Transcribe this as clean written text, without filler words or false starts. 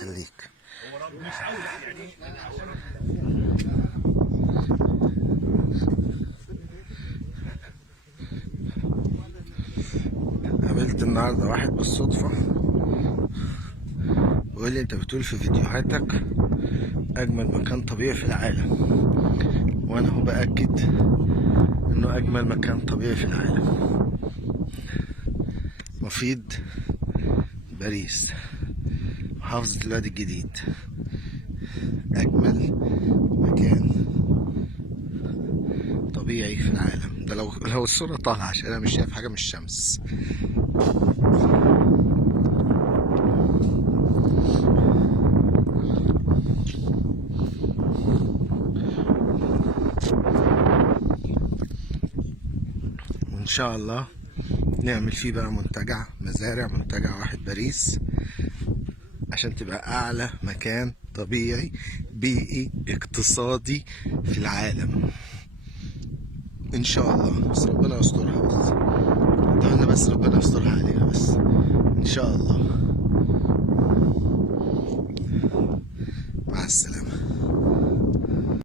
خليك. قابلت النهارده واحد بالصدفة بيقول لي انت بتقول في فيديوهاتك اجمل مكان طبيعي في العالم، وانا هو باكد انه اجمل مكان طبيعي في العالم مفيد باريس، محافظة الوادي الجديد. اجمل مكان طبيعي في العالم ده لو الصورة طالعة، عشان انا مش شايف حاجة من الشمس. وان شاء الله نعمل فيه بقى منتجع مزارع، منتجع واحد باريس، عشان تبقى اعلى مكان طبيعي بيئي اقتصادي في العالم ان شاء الله. بس ربنا يسترها، بس اتمنى بس ربنا يسترها علينا بس ان شاء الله. مع السلامة.